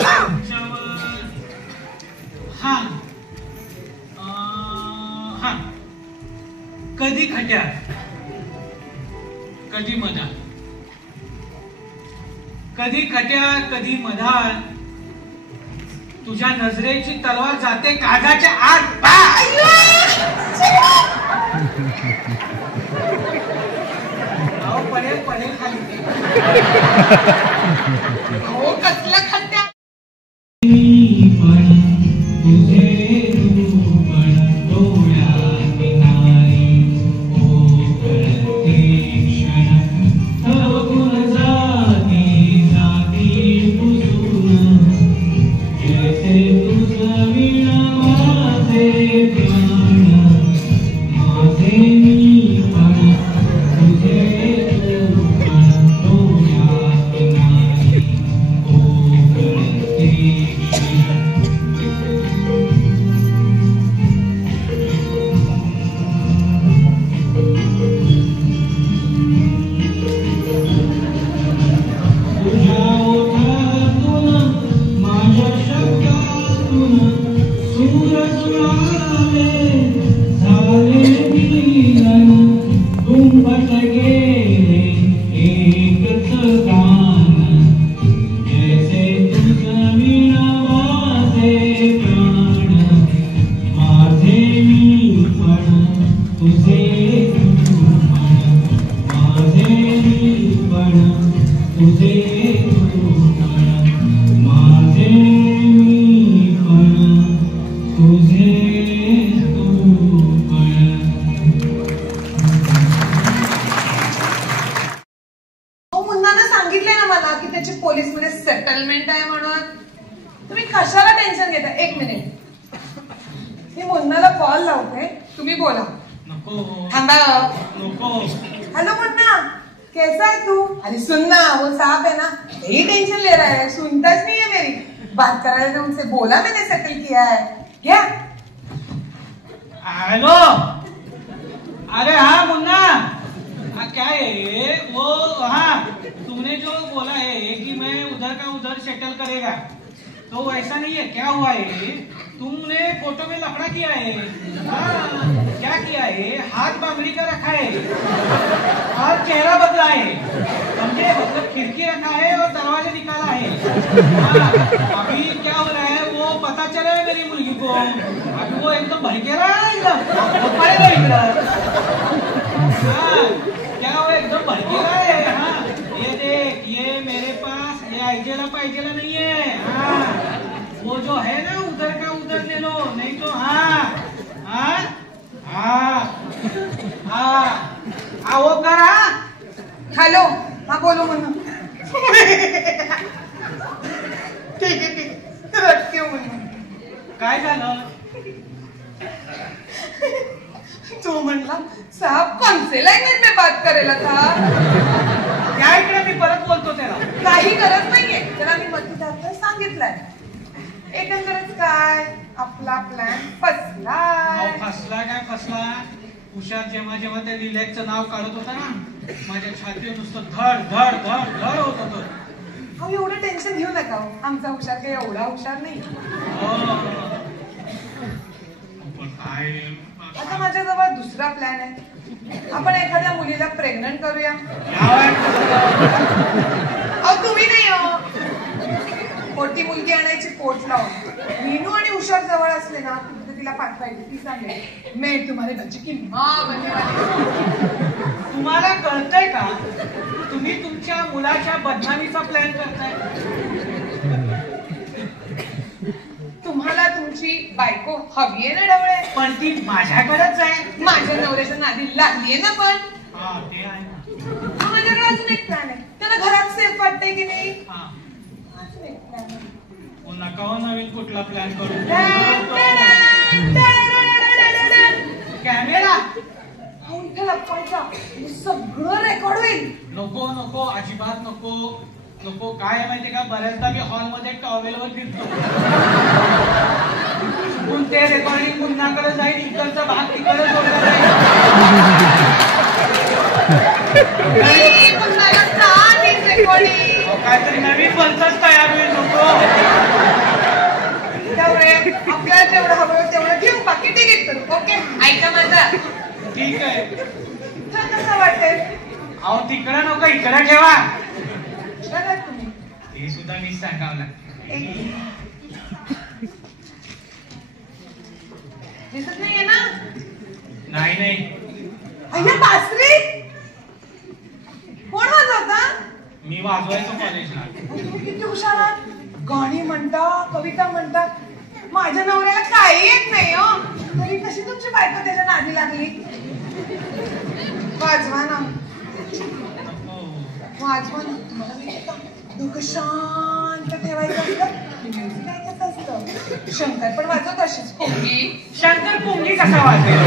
तुमच्यावर हा हा. कधी खट्यात कधी मधात, कधी खट्यात कधी मधात, तुझ्या नजरेची तलवार जाते कागाच्या आत. पडेल पडेल खाली. हो कसलं खट्ट्या. सेटलमेंट आहे म्हणून तुम्ही कशाला टेन्शन घेता. एक मिनिट, मी मुन्नाला कॉल लावते, तुम्ही बोला. नको थांबा. नको. हेलो मुन्ना, कैसा है तू? अरे सुन ना, वो साहब है ना, यही टेंशन ले रहा है, सुनताच नहीं है मेरी बात. कर रहे थे उनसे, बोला मैंने सेटल किया है. क्या? हेलो. अरे हा मुन्ना, क्या है वो? हाँ, तुमने जो बोला है कि मैं उधर का उधर सेटल करेगा, तो वैसा नहीं है। क्या हुआ है, तुमने फोटो में लफड़ा किया है। हाँ, क्या किया है, हाथ बांगड़ी का रखा है और चेहरा बदला है, समझे? मतलब खिड़की रखा है और दरवाजा निकाला है। हाँ, अभी क्या हो रहा है वो पता चला है मेरी मुर्गी को। अभी वो एकदम भड़केला है, एकदम पड़ेगा इधर। हाँ, क्या हो, एकदम भड़केला है। हाँ, ये देख, ये मेरे पास ये आइजेला पाइजेला नहीं है। हाँ, वो जो है ना उधर का उधर ले लो, नहीं तो हाँ हाँ हाँ हाँ हाँ वो करा। हॅलो, हा बोलू म्हणून. ठीक आहे रडते म्हणून. काय झालं? तो म्हणला साहब कौन से लैंग्वेज में बात करेला था. त्या इकडे मी परत बोलतो त्याला. काही गरज नाहीये, त्याला मी मतीदार्थ सांगितलंय. एकंदरच काय आपला प्लॅन फसलाय. फसला काय फसला? हुशार जेव्हा जेव्हा त्या लिलॅकचं नाव काढत होता ना, माझ्या छातीवर नुसतं धड धड धड धड होत होतं. अहो एवढं टेन्शन घेऊ नका हो. आमचा हुशार काही एवढा हुशार नाही. पण काय आता माझ्याजवळ दुसरा प्लॅन आहे. आपण एखाद्या मुलीला प्रेग्नंट करूया. अहो तुम्ही नाही हो, मोठी मुलगी आणायची पोट लावून. मीनू आणि हुशार जवळ असले ना तर तिला पाठवायची. ती सांगेल मैं तुम्हारे बच्चे की माँ बनने वाली. तुम्हाला कळतंय का? तुम्ही तुमच्या मुलाच्या बदनामीचा प्लॅन करताय. तुम्हाला तुमची बायको हवी आहे ना डवळे. पण ती माझ्याकडेच आहे. माझ्या नवऱ्याच्या नादी लागलीये ना. पण हा, ते आहे ना. माझ्याकडे अजून एक प्लॅन आहे. त्याला घरात सेफ वाटतंय की नाही. हा, अजून एक प्लॅन आहे. नका हो नवीन कुठला प्लॅन करू. कॅमेरा इथे लपवायचा. सगळं रेकॉर्ड होईल. नको नको, अजिबात नको नको. काय आहे माहितीये का, बऱ्याचदा मी हॉलमध्ये टॉवेलवर फिरतो. ते रेकॉर्डिंग पुन्हाकडे जाईल, इकडचा भाग तिकडे जोडला मी पुन्हा सांगेन रेकॉर्डिंग. काहीतरी नवीन बनतच तयार होईल. नको. त्यामुळे आपल्याला जेवढं हवं तेवढं घेऊ, बाकी तिकीट करू. ओके, ऐका माझा. ठीक आहे. तर कसं वाटेल. अहो तिकडे नको, इकडे ठेवा. बघा तुम्ही, हे सुद्धा मीच सांगावं लागतं. दिसत नाहीये ना. नाही नाही, अय्या बासरी कोण वाजवता. मी वाजवायचो कॉलेजला. तुम्ही किती हुशार आहात. गाणी म्हणता, कविता म्हणता. माझ्या नवऱ्याला काही येत नाही हो. तरी कशी तुमची बायको त्याच्या नादी लागली. वाजवा ना, वाजवा ना. तुम्हाला माहिती का, डोकं शांत ठेवायचं असतं, म्युझिक ऐकायचं असतं. शंकर पण वाजवत अशीच पुंगी. शंकर पुंगी कसा वाजेल.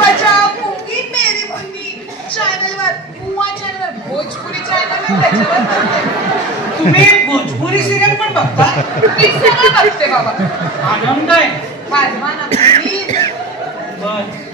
बजाव पुंगी मेरी पुंगी. चॅनलवर बुवा चॅनलवर भोजपुरी चॅनल त्याच्यावर तुम्ही भोजपुरी सिरियल पण बघता. मी सगळं बघते बाबा. आनंद आहे. वाजवा ना प्लीज. बर.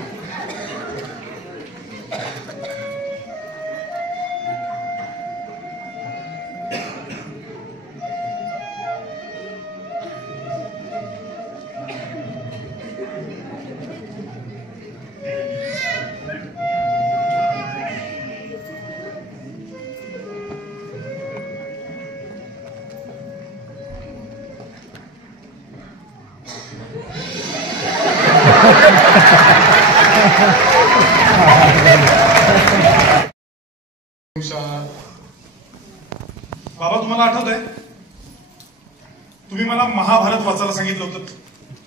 बाबा तुम्हाला आठवतंय तुम्ही मला महाभारत वाचायला सांगितलं होतं.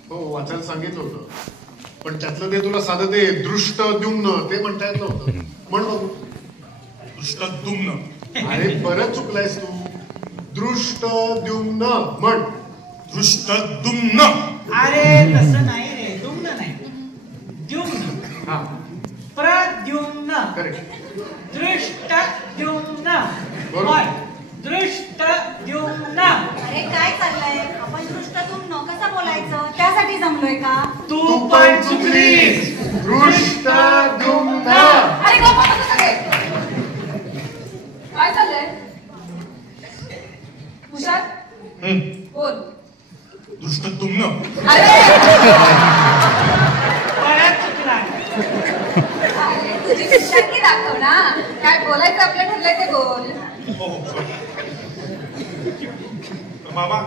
हो, वाचायला सांगितलं होतं, पण त्यातलं ते तुला साधं ते दृष्टद्युम्न ते म्हणता येत नव्हतं. म्हण बघू. दृष्टद्युम्न. अरे परत चुकलायस तू. दृष्टद्युम्न म्हण. दृष्टद्युम्न. अरे तसं नाही रे, दुम्न नाही, द्युम्न. हा, प्रद्युम्न. करेक्ट. दृष्टद्युम्न. बरोबर. दृष्टद्युम्न. अरे काय चाललंय. आपण दृष्टद्युम्न कसं बोलायचं, त्यासाठी जमलोय का. तू पण चुकलीस. दृष्टद्युम्न. आणि गप्प बसा सगळे. काय चाललंय? हुशार बोल. दृष्ट तुमनं. अरे बऱ्याच चुकला. तुझी हुशारकी दाखव ना. काय बोलायचं आपलं ठरलंय ते बोल. हो बाबा,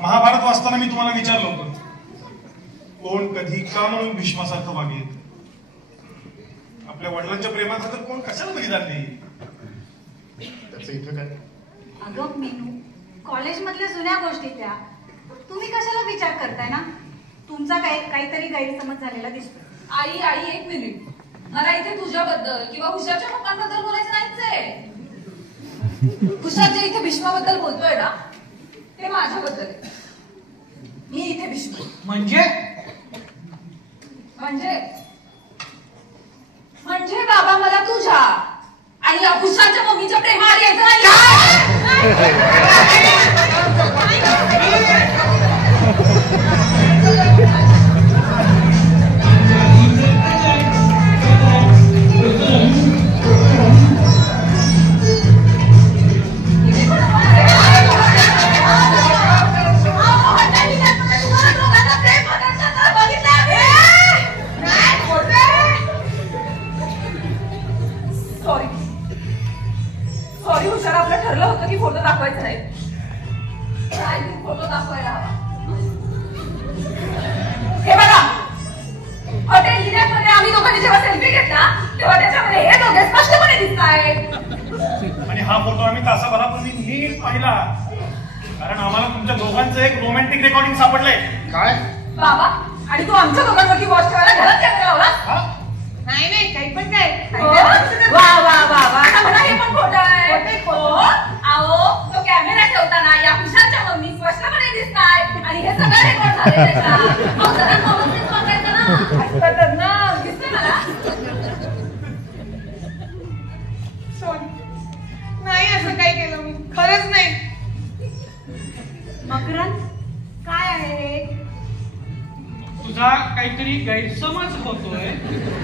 महाभारत वाचताना मी तुम्हाला विचारलं होतं कोण कधी का म्हणून भीष्मासारखं वागेल. आपल्या वडिलांच्या प्रेमात तर कोण कशाला बलिदान देईल. त्याचं इथं काय. अगं मीनू, कॉलेजमधल्या जुन्या गोष्टी त्या तुम्ही कशाला विचार करताय ना. तुमचा काहीतरी गैरसमज झालेला दिसतो. आई आई एक मिनिट. मला इथे तुझ्याबद्दल किंवा हुशारच्या पप्पांबद्दल बोलायचं नाहीच. हुशार जे इथे भीष्माबद्दल बोलतोय ना ते माझ्याबद्दल आहे. मी इथे भीष्म म्हणजे म्हणजे बाबा मला तुझ्या आणि या हुशारच्या मम्मीच्या प्रेमावर यायचं नाही. सॉरी हुशार, आपलं ठरलं होतं की फोटो दाखवायचा नाही. फोटो दाखवायला हवा. हे बघा, हॉटेल लिहिण्यामध्ये आम्ही दोघांनी जेव्हा सेल्फी घेतला तेव्हा त्याच्यामध्ये हे दोघे स्पष्टपणे दिसत आहेत. आणि हा फोटो आम्ही तासाभरापूर्वी नीट पाहिला कारण आम्हाला तुमच्या दोघांचं एक रोमॅन्टिक रेकॉर्डिंग सापडलंय. काय बाबा, आणि तू आमच्या दोघांवरती वॉच ठेवायला घरात कॅमेरा लावला. नाही नाही, काही पण काय. वा वा वा वा, आता म्हणा हे पण खोटं आहे. अहो, तो कॅमेरा ठेवताना या हुशारच्या मम्मी स्पष्टपणे दिसताय आणि हे सगळं रेकॉर्ड झालंय त्याच्यात. जरा व्यवस्थित बघायचं ना. ऐकतच ना, दिसतंय मला. सॉरी, नाही असं काही केलं मी, खरंच नाही. मकरंद, काय आहे हे? तुझा काहीतरी गैरसमज होतोय.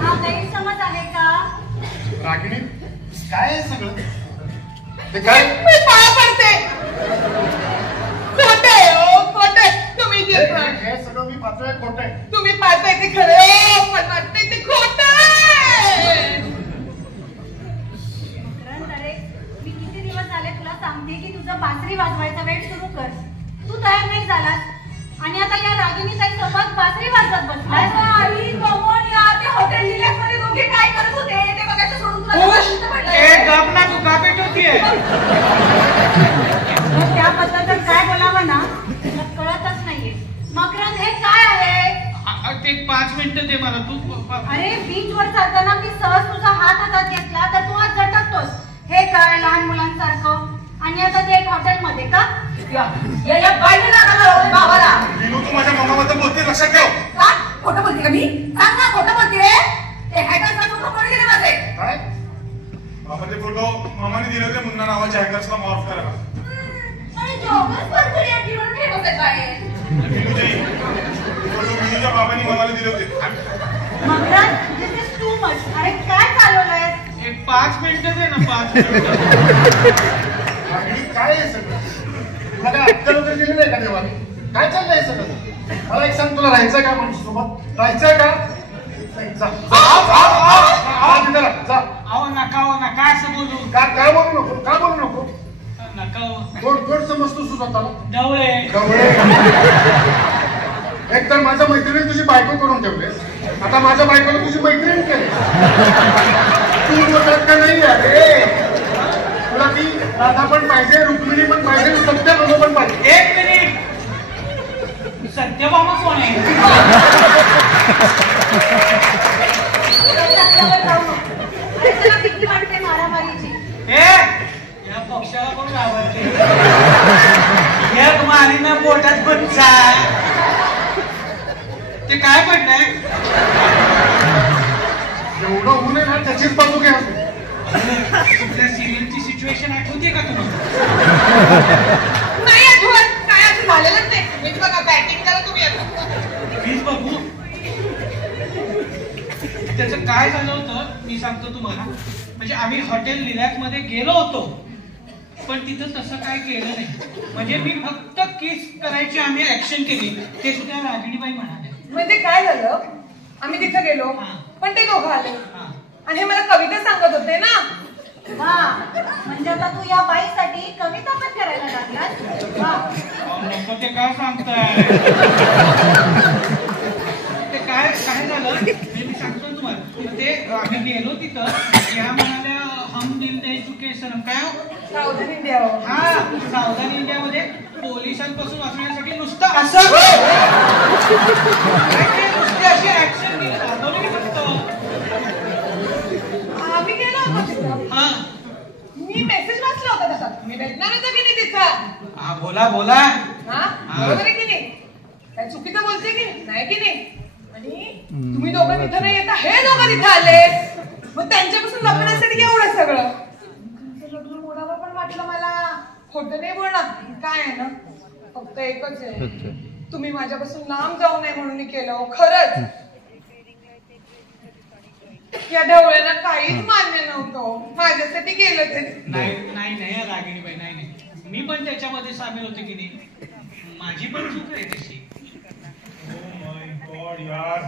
हा गैरसमज आहे का? रागिणी काय आहे सगळं. ते काय. मी पाया पडते. खोटं आहे हो, खोटं आहे. तुम्ही जे हे सगळं मी पाहतोय खोटं आहे. तुम्ही पाहताय ते खरं आहे, पण वाटतंय ते खोटं आहे. मकरंद, अरे मी किती दिवस झाले तुला सांगते की तुझं बासरी वाजवायचा वेळ सुरू कर. तू तयार नाही झालास आणि आता या रागिनी ताई सोबत बासरी वाजवत बसलाय. आई, कमोन यार, ते हॉटेल लिहिल्यामध्ये दोघे काय करत होते ते बघायचं सोडून तुला खुश जास्त पडलंय. ए गप ना, तू का पेट होतीये. मग त्याबद्दल तर काय बोलावं ना तुला कळतच नाहीये. मकरंद, हे काय आहे? ते 5 मिनिटं दे मला. तू अरे बीचवर चालताना मी सहज तुझा हात हातात घेतला तर तू आज झटकतोस. हे काय लहान मुलांसारखं. आणि आता ते एक हॉटेलमध्ये का? या बाईने नाकाला लावलंय बाबाला. विनू, तू माझ्या मम्माबद्दल बोलते, लक्षात ठेव. का खोटं बोलते का मी? सांग ना, खोटं बोलते. ते हॅकर्सला फोटो कोण गेले माझे? काय बाबा, ते फोटो मामाने दिले होते मुन्ना नावाच्या हॅकर्सला मॉर्फ करायला. आणि जॉबच पर्सनॅलिटी म्हणून फेमस आहे काय? फोटो विनूच्या बाबांनी मामाला दिले होते. मकरंद, दिस इज टू मच. अरे काय चालवलंय? एक 5 मिनिटं दे ना. 5 मिनिटं. रागिणी काय आहे सगळं. तुला काय अक्कल वगैरे दिली नाही का देवाने. काय चाललंय सगळं. मला एक सांग, तुला राहायचंय का माणसासोबत. राहायचंय का. जा तिथे राहा, जा. अहो नका असं बोलू. काय बोलू नको. का बोलू नको. नका गोड समजतो तू स्वतःला. डवळे. एक तर माझ्या मैत्रिणी तुझी बायको करून ठेवले, आता माझ्या बायकोला तुझी मैत्रीण केली. तू बोलत का नाही अरे. तुला ती राधा पण पाहिजे, रुक्मिणी पण पाहिजे, सत्यभामा पण पाहिजे. 1 मिनिट. सत्यभामा कोण आहे? अरे तुला भीती वाटते मारामारीची. या पक्षाला कोण घाबरते. एक मारीनं पोटात बच्चा. ते काय पडलंय. एवढं होऊ नये ना, त्याचीच बाजू घ्या. तुमच्या सिरियलची सिच्युएशन आठवते का तुम्हाला. नाही आठवत. काय असं झालेलंच नाही. तुम्हीच बघा, बॅटिंग करा तुम्ही आता. प्लीज बघू. त्याचं काय झालं होतं मी सांगतो तुम्हाला. म्हणजे आम्ही हॉटेल रिलॅक्स मध्ये गेलो होतो, पण तिथं तसं काय केलं नाही. म्हणजे मी फक्त किस करायची आम्ही ऍक्शन केली, ते सुद्धा रागिणीबाई म्हणाले. म्हणजे काय झालं, आम्ही तिथे गेलो पण ते दोघं आले आणि हे मला कविता सांगत होते ना. वा, म्हणजे आता तू या बाईसाठी कविता पण करायला लागलास. नको ते काय सांगताय. ते काय काय झालं मी सांगतो तुम्हाला. ते आम्ही गेलो तिथं, या म्हणाल्या हम दिल दे चुके सनम. काय सावधान इंडिया. हा, सावधान इंडियामध्ये पोलिसांपासून वाचण्यासाठी नुसतं असं नुसते अशी ऍक्शन दाखवली फक्त. आम्ही गेलो होतो तिथं. हा, मी मेसेज वाचला होता तसा. मी भेटणार होतो की नाही तिथं. हा, बोला बोला. हा, बरोबर आहे की नाही. काय चुकीचं बोलते की नाही की नाही. आणि तुम्ही दोघं तिथं नाही येता, हे दोघं तिथं आले. मग त्यांच्यापासून लपण्यासाठी एवढं सगळं. लग्न मोडावं पण वाटलं मला. खोटं नाही बोलणार. काय आहे ना, फक्त एकच आहे, तुम्ही माझ्यापासून लांब जाऊ नये म्हणून मी केलं. खरंच या ढवळ्यांना काहीच मान्य नव्हतं. माझ्यासाठी केलं ते. नाही नाही नाही रागिणीबाई, नाही नाही, मी पण त्याच्यामध्ये सामील होते की नाही. माझी पण चूक आहे तशी. माय गॉड यार,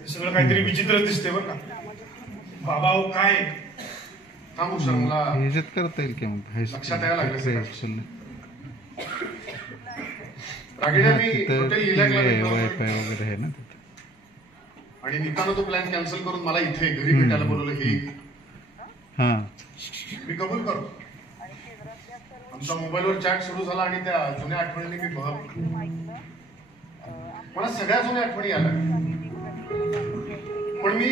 हे सगळं काहीतरी विचित्र दिसते बरं का. बाबा काय थांबू सर, मला ह्याच्यात करता येईल की मग लक्षात यायला लागलं सर. वायफाय वगैरे आहे ना तिथे. आणि निघताना तो प्लॅन कॅन्सल करून मला इथे घरी भेटायला बोलवलं. हे हा, मी कबूल करतो. आमचा मोबाईलवर चॅट सुरू झाला आणि त्या जुन्या आठवणींनी मी बघ, मला सगळ्या जुन्या आठवणी आल्या. पण मी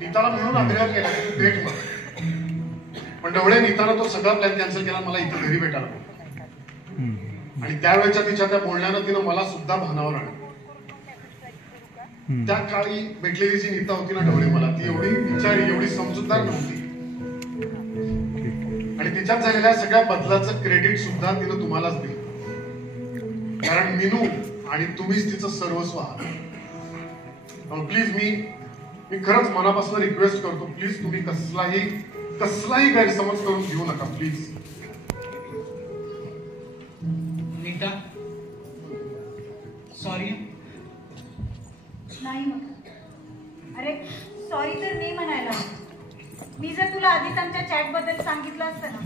नीताला म्हणून आग्रह केला की तू भेट मला. पण ढवळे नीतानं तो सगळा प्लॅन कॅन्सल केला, मला इथे घरी भेटायला बोलवलं. आणि त्यावेळेच्या तिच्या त्या बोलण्यानं तिनं मला सुद्धा भानावर आणलं. त्या काळी भेटलेली जी नीता होती ना ढवळे, मला ती एवढी विचारी, एवढी समजूतदार नव्हती. आणि तिच्यात झालेल्या सगळ्या बदलाचं क्रेडिट सुद्धा तिनं तुम्हालाच दिलं. कारण मीनू आणि तुम्हीच तिचं सर्वस्व आहात. प्लीज मी खरंच मनापासून रिक्वेस्ट करतो, प्लीज तुम्ही कसलाही गैरसमज करून घेऊ नका प्लीज. नीता, सॉरी. नाही मग, अरे सॉरी तर नाही म्हणायला. मी जर तुला आधीच आमच्या चॅट बद्दल सांगितलं असतं ना,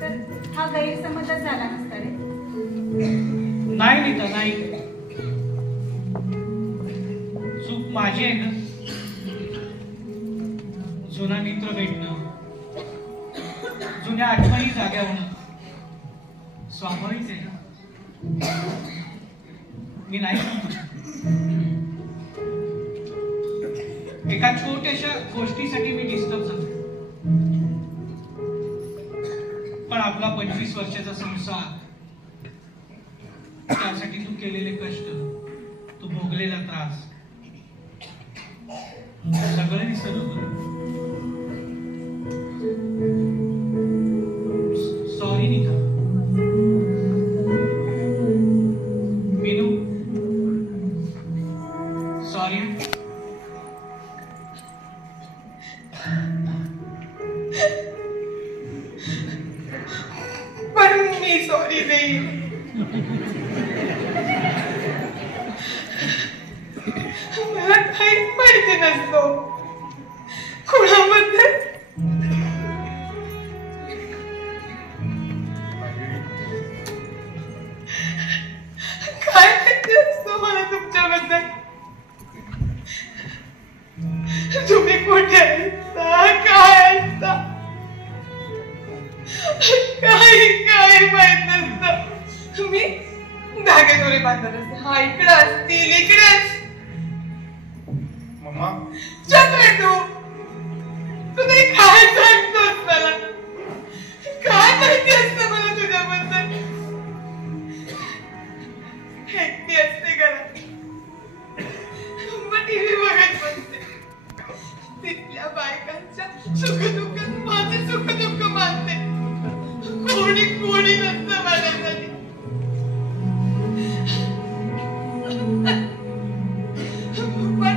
तर हा गैरसमजच झाला नसता रे. नाही नीता, नाही, चूक माझी आहे ना. जुना मित्र भेटणं, जुन्या आठवणी जाग्या होणं स्वाभाविक आहे ना. मी नाही सांगतो. एका छोट्याशा गोष्टीसाठी मी डिस्टर्ब झालो, पण आपला 25 वर्षाचा संसार, त्यासाठी तू केलेले कष्ट, तू भोगलेला त्रास, सगळं विसरत होतो. सॉरी नीता. मीनू, सॉरी. पण मी सॉरी नाही. मला काहीच माहिती नसतो कुणाबद्दल. काय माहिती असतो मला तुमच्याबद्दल. तुम्ही कुठे असता, काय असता, काही माहित नसतं. तुम्ही धागेदोरे बांधत असते. हा इकडे असतील, इकडेच. मम्मा, चल तू तरी काय सांगतोस मला. काय माहिती असतं मला तुझ्याबद्दल. एकटी असते घरात, मग टीव्ही बघत बसते. तिथल्या बायकांच्या सुखदुःखात माझे सुखदुःख मानते. कोणी नसतं माझ्यासाठी. पण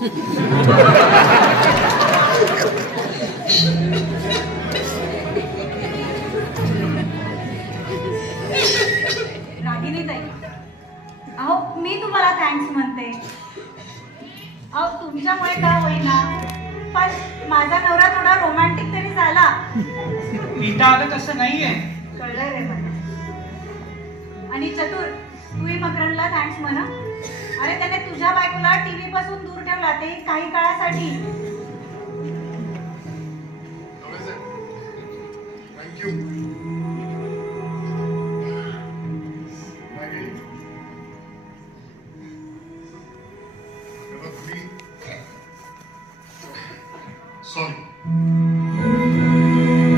रागिनी ताई, अहो मी तुम्हाला थँक्स म्हणते. अहो तुमच्यामुळे का होईना, पण माझा नवरा थोडा रोमॅन्टिक तरी झाला. रीता, अगं तसं नाहीये. कळलं रे मला. आणि चतुर, तूही मकरनला थँक्स म्हणा. अरे त्याने तुझ्या बायकोला टीव्ही पासून दूर ठेवला, ते काही काळासाठी. थँक्यू. सॉरी,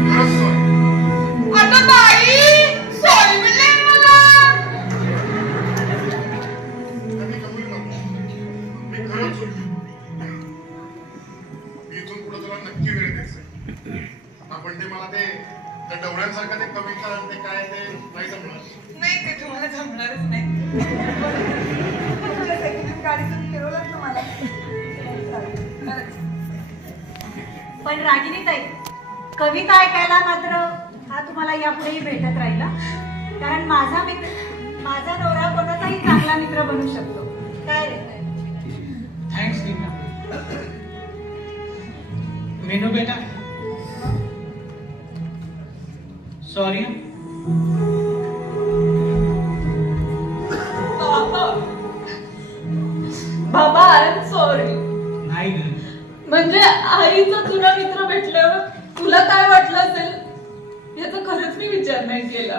खरंच सॉरी. आता बाई सॉरी म्हणले मला. मी कबूल करतो, मी खरंच चुकलो. मी इथून पुढे तुला नक्की वेळ द्यायचंय. आपण ते मला ते त्या डवळ्यांसारखं ते कविता ते काय ते नाही जमणार. नाही ते तुम्हाला जमणारच नाही. तुमच्या सेकंड गाडीतून फिरवलं ना मला. खरंच. पण रागिनी ताई, कविता ऐकायला मात्र हा तुम्हाला यापुढेही भेटत राहिला. कारण माझा नवरा कोणाचाही चांगला मित्र बनू शकतो. काय रे? थँक्स रीता. मेनू बेटा, सॉरी. बाबा आय एम सॉरी. नाही ग, म्हणजे आईचा तुला मित्र भेटल्यावर तुला काय वाटलं असेल याचा खरंच मी विचार नाही केला.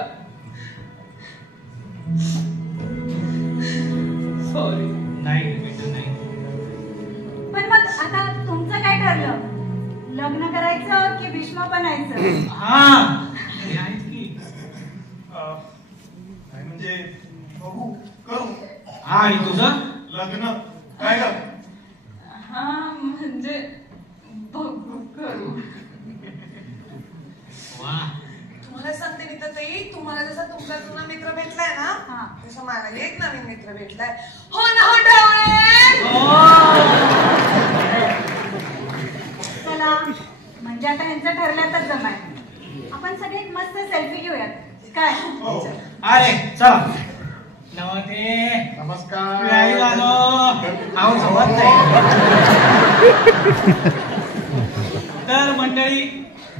सॉरी. नाही बेटा, नाही. पण मग आता तुमचं काय ठरलं? लग्न करायचं की भीष्म बनायचं? हा, हे आहेत की. काय म्हणजे बघू, करू. हा, आणि तुझं लग्न काय ग? हा म्हणजे बघू करू. वा, तुम्हाला सांगते नीता ताई, तुम्हाला जसा तुमचा जुना मित्र भेटलाय ना, हा. तसा मला एक नवीन मित्र भेटलाय. हो ना हो ढवळे. चला, म्हणजे आता यांचं ठरल्यातच जमाय. आपण सगळे एक मस्त सेल्फी घेऊयात. काय? अरे चल. नमस्ते. नमस्कार. व्याही झालो. आहो जमत नाही. तर मंडळी,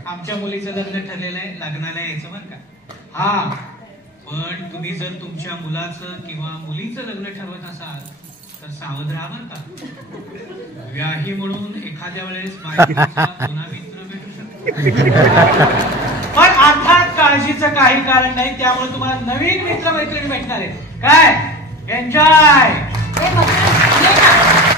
आमच्या मुलीचं लग्न ठरलेलं आहे. लग्नाला यायचं बरं का. हा, पण तुम्ही जर तुमच्या मुलाचं किंवा मुलीचं लग्न ठरवत असाल तर सावध राहा बरं का. व्याही म्हणून एखाद्या वेळेस बायकोचा पुन्हा मित्र भेटू शकतो. पण अर्थात काळजीचं काही कारण नाही. त्यामुळे तुम्हाला नवीन मित्र मैत्रिणी भेटणार आहेत. काय? एन्जॉय. ए, मग, ये ना.